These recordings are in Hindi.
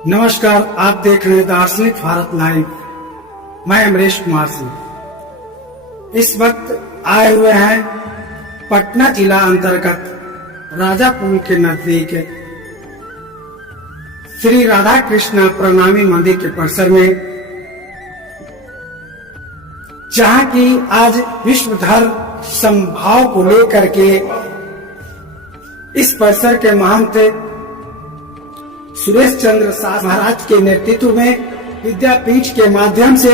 नमस्कार, आप देख रहे हैं दार्शनिक भारत लाइव। मैं अमरीश कुमार सिंह इस वक्त आए हुए हैं पटना जिला अंतर्गत राजापुर के नजदीक श्री राधा कृष्ण प्रणामी मंदिर के परिसर में, जहां की आज विश्व धर्म समभाव को लेकर के इस परिसर के महंत सुरेश चंद्र शास्त्री महाराज के नेतृत्व में विद्यापीठ के माध्यम से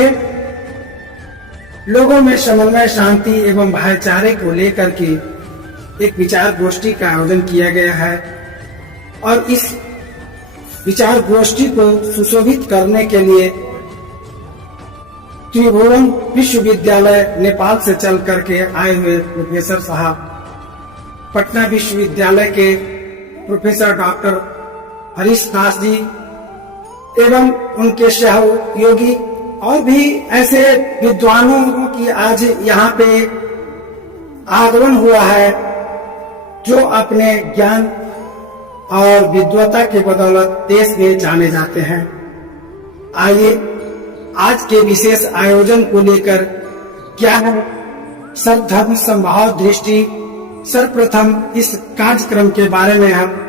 लोगों में समन्वय, शांति एवं भाईचारे को लेकर के एक विचार गोष्ठी का आयोजन किया गया है। और इस विचार गोष्ठी को सुशोभित करने के लिए त्रिभुवन विश्वविद्यालय नेपाल से चल करके आए हुए प्रोफेसर साहब, पटना विश्वविद्यालय के प्रोफेसर डॉक्टर हरीश दास जी एवं उनके सहयोगी और भी ऐसे विद्वानों की आज यहाँ पे आगमन हुआ है, जो अपने ज्ञान और विद्वता के बदौलत देश में जाने जाते हैं। आइए आज के विशेष आयोजन को लेकर क्या है सर्वधर्म समभाव दृष्टि, सर्वप्रथम इस कार्यक्रम के बारे में हम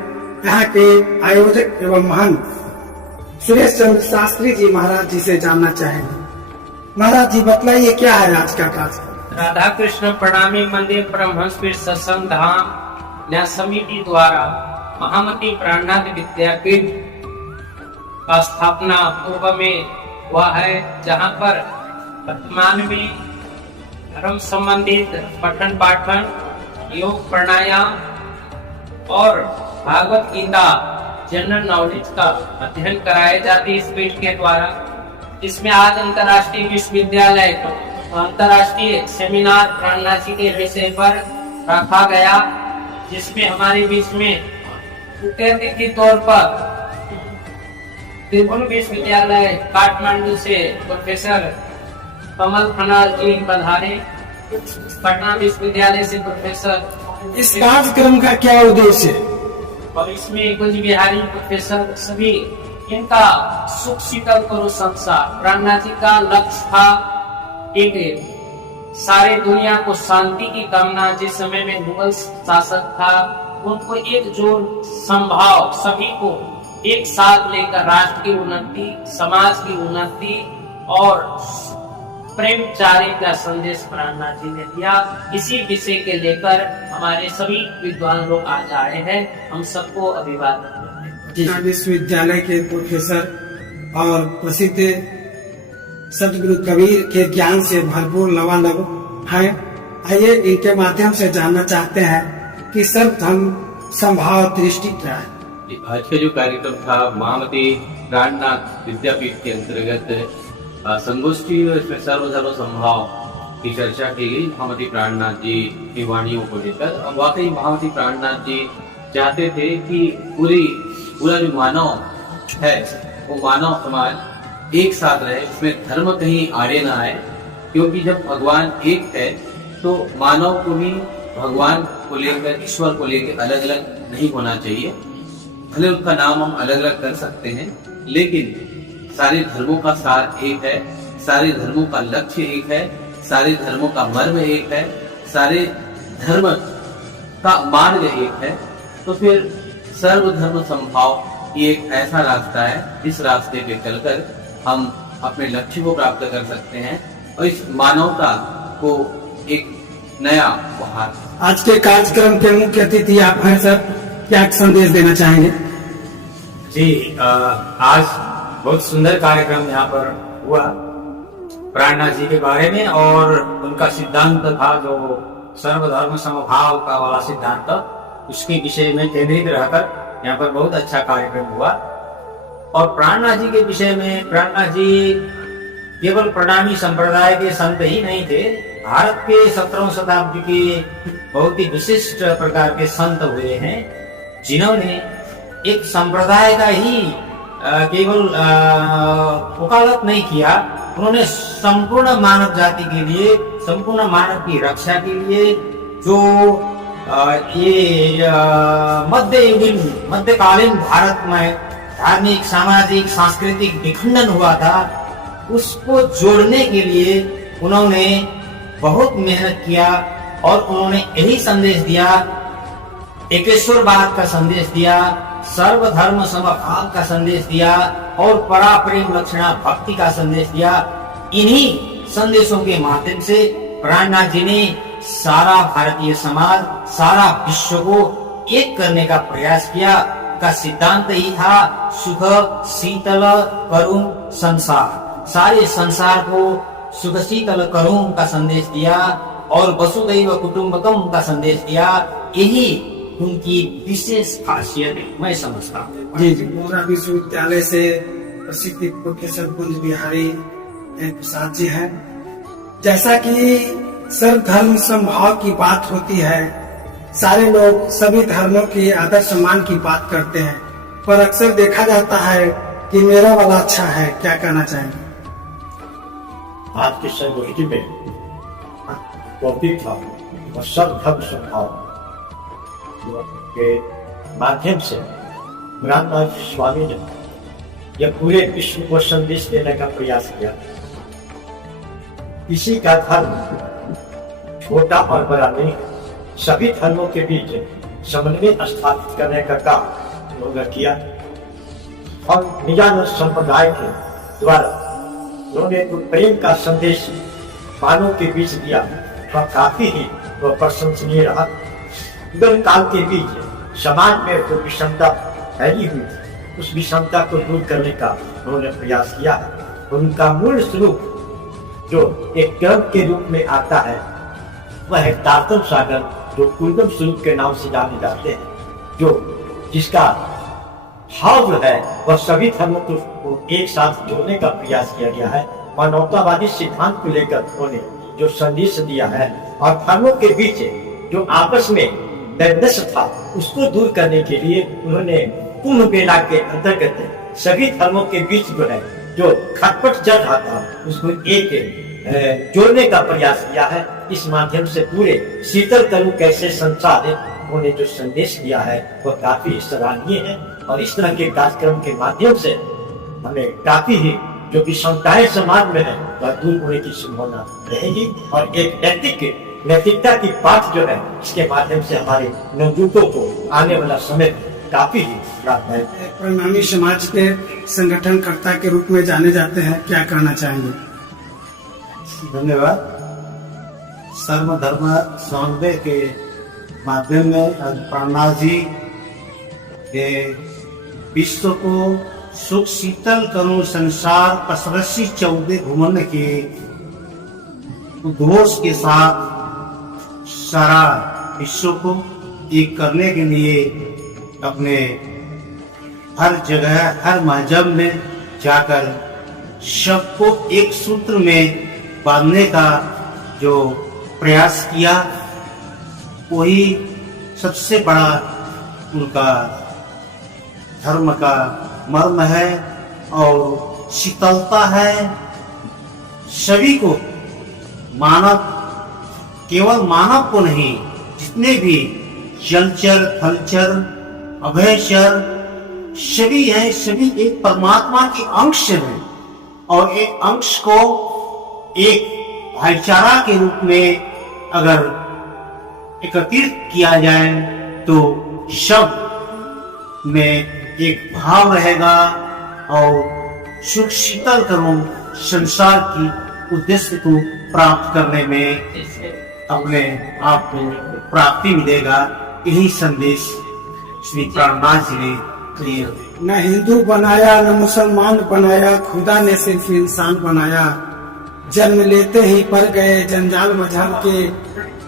यहाँ के आयोजक एवं महंत सुरेश चंद्र शास्त्री जी महाराज जी से जानना चाहेंगे। महाराज जी बताइए, क्या है आज का कार्यक्रम? राधा कृष्ण प्रणामी मंदिर परमहंस पीठ सत्संग धाम न्याय समिति द्वारा महामती प्राणनाथ विद्यापीठ का स्थापना पूर्व में हुआ है, जहाँ पर वर्तमान में धर्म संबंधित पठन पाठन, योग, प्राणायाम और भागवत गीता जनरल नॉलेज का अध्ययन कराए जाते इस पीठ के द्वारा। इसमें आज अंतर्राष्ट्रीय विश्वविद्यालय अंतर्राष्ट्रीय सेमिनार प्राणनाथ जी के विषय पर रखा गया, जिसमें हमारे बीच में मुख्य अतिथि के तौर पर त्रिभुवन विश्वविद्यालय काठमांडू से प्रोफेसर कमल खनाल जी पधारे। पटना विश्वविद्यालय से प्रोफेसर। इस कार्यक्रम का क्या उद्देश्य है? और इसमें कुछ बिहारी प्रोफेसर सभी, इनका सुख शीतल करो संसार प्राणनाथ जी का लक्ष्य था। एक सारे दुनिया को शांति की कामना, जिस समय में मुगल शासक था, उनको एकजुट संभाव सभी को एक साथ लेकर राष्ट्र की उन्नति, समाज की उन्नति और प्रेम चारे का संदेश प्राणनाथ जी ने दिया। इसी विषय के लेकर हमारे सभी विद्वान लोग आज आए हैं। हम सबको अभिवादन करते हैं। विश्वविद्यालय के प्रोफेसर और प्रसिद्ध सदगुरु कबीर के ज्ञान से भरपूर लबालब हैं। आइए इनके माध्यम से जानना चाहते हैं कि सर्वधर्म समभाव दृष्टि क्या है। आज का जो कार्यक्रम था महामती प्राणनाथ विद्यापीठ के अंतर्गत संगोष्ठी, इसमें सर्वधर्म समभाव की चर्चा की गई महामती प्राणनाथ जी की वाणियों को लेकर। वाकई महामती प्राणनाथ जी चाहते थे कि पूरा जो मानव है वो मानव समाज एक साथ रहे, उसमें धर्म कहीं आड़े ना आए, क्योंकि जब भगवान एक है तो मानव को भी भगवान को लेकर, ईश्वर को लेकर अलग अलग नहीं होना चाहिए। भले उनका नाम हम अलग अलग कर सकते हैं, लेकिन सारे धर्मों का सार एक है, सारे धर्मों का लक्ष्य एक है, सारे धर्मों का मर्म एक है, सारे धर्म का मार्ग एक है। तो फिर सर्वधर्म समभाव ये एक ऐसा रास्ता है, इस रास्ते पे चलकर हम अपने लक्ष्य को प्राप्त कर सकते हैं और इस मानवता को एक नया उपहार। आज के कार्यक्रम के मुख्य अतिथि आप हैं सर, क्या संदेश देना चाहेंगे? जी, आज बहुत सुंदर कार्यक्रम यहाँ पर हुआ प्राणनाथ जी के बारे में, और उनका सिद्धांत था जो सर्वधर्म समभाव का वाला सिद्धांत, उसके विषय में केंद्रित रहकर यहाँ पर बहुत अच्छा कार्यक्रम हुआ। और प्राणनाथ जी के विषय में, प्राणनाथ जी केवल प्रणामी संप्रदाय के संत ही नहीं थे, भारत के 17वीं शताब्दी के बहुत ही विशिष्ट प्रकार के संत हुए हैं, जिन्होंने एक संप्रदाय का ही केवल वकालत नहीं किया, उन्होंने संपूर्ण मानव जाति के लिए, संपूर्ण मानव की रक्षा के लिए जो ये मध्यकालीन भारत में धार्मिक, सामाजिक, सांस्कृतिक विखंडन हुआ था, उसको जोड़ने के लिए उन्होंने बहुत मेहनत किया और उन्होंने यही संदेश दिया, एकेश्वरवाद का संदेश दिया, सर्वधर्म समभाव का संदेश दिया और पराप्रेम लक्षणा भक्ति का संदेश दिया। इन्हीं संदेशों के माध्यम से प्राणनाथ जी ने सारा भारतीय समाज, सारा विश्व को एक करने का प्रयास किया। का सिद्धांत ही था सुख शीतल करुण संसार, सारे संसार को सुख शीतल करुण का संदेश दिया और वसुदैव कुटुंबकम का संदेश दिया। यही उनकी विशेष खासियत मैं समझता हूँ। जी जी, पूरा विश्वविद्यालय से प्रसिद्ध प्रोफेसर कुंज बिहारी प्रसाद जी हैं। जैसा कि सर्वधर्म समभाव की बात होती है, सारे लोग सभी धर्मों की आदर सम्मान की बात करते हैं, पर अक्सर देखा जाता है कि मेरा वाला अच्छा है। क्या कहना चाहेंगे? आज की संगोष्ठी में टॉपिक था और सर्वधर्म समभाव के माध्यम से प्राणनाथ स्वामी ने यह पूरे विश्व को संदेश देने का प्रयास किया। किसी का धर्म छोटा और बड़ा नहीं, सभी धर्मों के बीच समन्वय स्थापित करने का काम उन्होंने किया और निजानंद संप्रदाय के द्वारा उन्होंने तो प्रेम का संदेश मानव के बीच दिया और काफी ही वह प्रशंसनीय रहा। युगल काल के बीच समाज में जो विषमता फैली हुई थी, उस विषमता को दूर करने का उन्होंने प्रयास किया है। उनका मूल स्वरूप जो एक ग्रंथ के रूप में आता है, वह है तारतम सागर, जो कुलदम स्वरूप के नाम से जाने जाते हैं, जो जिसका भाव जो है वह सभी धर्मों को एक साथ जोड़ने का प्रयास किया गया है। मानवतावादी सिद्धांत को लेकर उन्होंने जो संदेश दिया है और धर्मों के बीच जो आपस में वैमनस्य था, उसको दूर करने के लिए उन्होंने कुंभ मेला के अंतर्गत सभी धर्मों के बीच जो है जो खटपट चल रहा था, उसको एक जोड़ने का प्रयास किया है। इस माध्यम से पूरे शीतल तनु कैसे संसार है, उन्होंने जो संदेश दिया है वह काफी सराहनीय है। और इस तरह के कार्यक्रम के माध्यम से हमें काफी ही जो विषमताएं समाज में है वह दूर होने की संभावना रहेगी और एक नैतिकता की बात जो है, इसके माध्यम से हमारे नवयुवकों को आने वाला समय काफी ही लाभदायक है। परिणामी समाज के संगठनकर्ता के रूप में जाने जाते हैं, क्या कहना चाहेंगे? धन्यवाद। सर्वधर्म समन्वय के माध्यम में प्राणनाथ जी के विश्व को सुख शीतल करुण संसार पसरसी चौदह घुमन के उद्घोष के साथ सारा विश्व को एक करने के लिए अपने हर जगह हर मजहब में जाकर सबको एक सूत्र में बांधने का जो प्रयास किया, वही सबसे बड़ा उनका धर्म का मर्म है और शीतलता है। सभी को, मानव, केवल मानव को नहीं, जितने भी जलचर थलचर अभयचर सभी हैं, सभी एक परमात्मा के अंश हैं और एक अंश को एक भाईचारा के रूप में अगर एकत्रित किया जाए तो सब में एक भाव रहेगा और सुख शीतल करुण संसार की उद्देश्य को प्राप्त करने में अपने आप को प्राप्ति मिलेगा। यही संदेश श्री प्राणनाथ जी ने दिया। न हिंदू बनाया न मुसलमान बनाया, खुदा ने सिर्फ इंसान बनाया। जन्म लेते ही पड़ गए जंजाल मजहब के,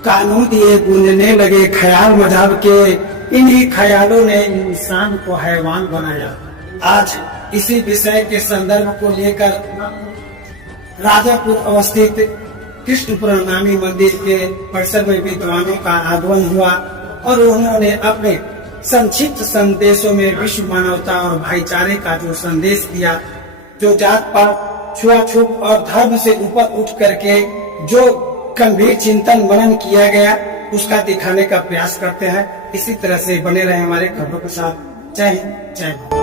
कानून दिए गूंजने लगे ख्याल मजहब के, इन्हीं ख्यालों ने इंसान को हैवान बनाया। आज इसी विषय के संदर्भ को लेकर राजापुर अवस्थित कृष्ण प्रणामी मंदिर के परिसर में विद्वानों का आगमन हुआ और उन्होंने अपने संक्षिप्त संदेशों में विश्व मानवता और भाईचारे का जो संदेश दिया, जो जात पात छुआछूत और धर्म से ऊपर उठ करके जो गंभीर चिंतन मनन किया गया, उसका दिखाने का प्रयास करते हैं। इसी तरह से बने रहे हमारे खबरों के साथ। जय हिंद, जय भारत।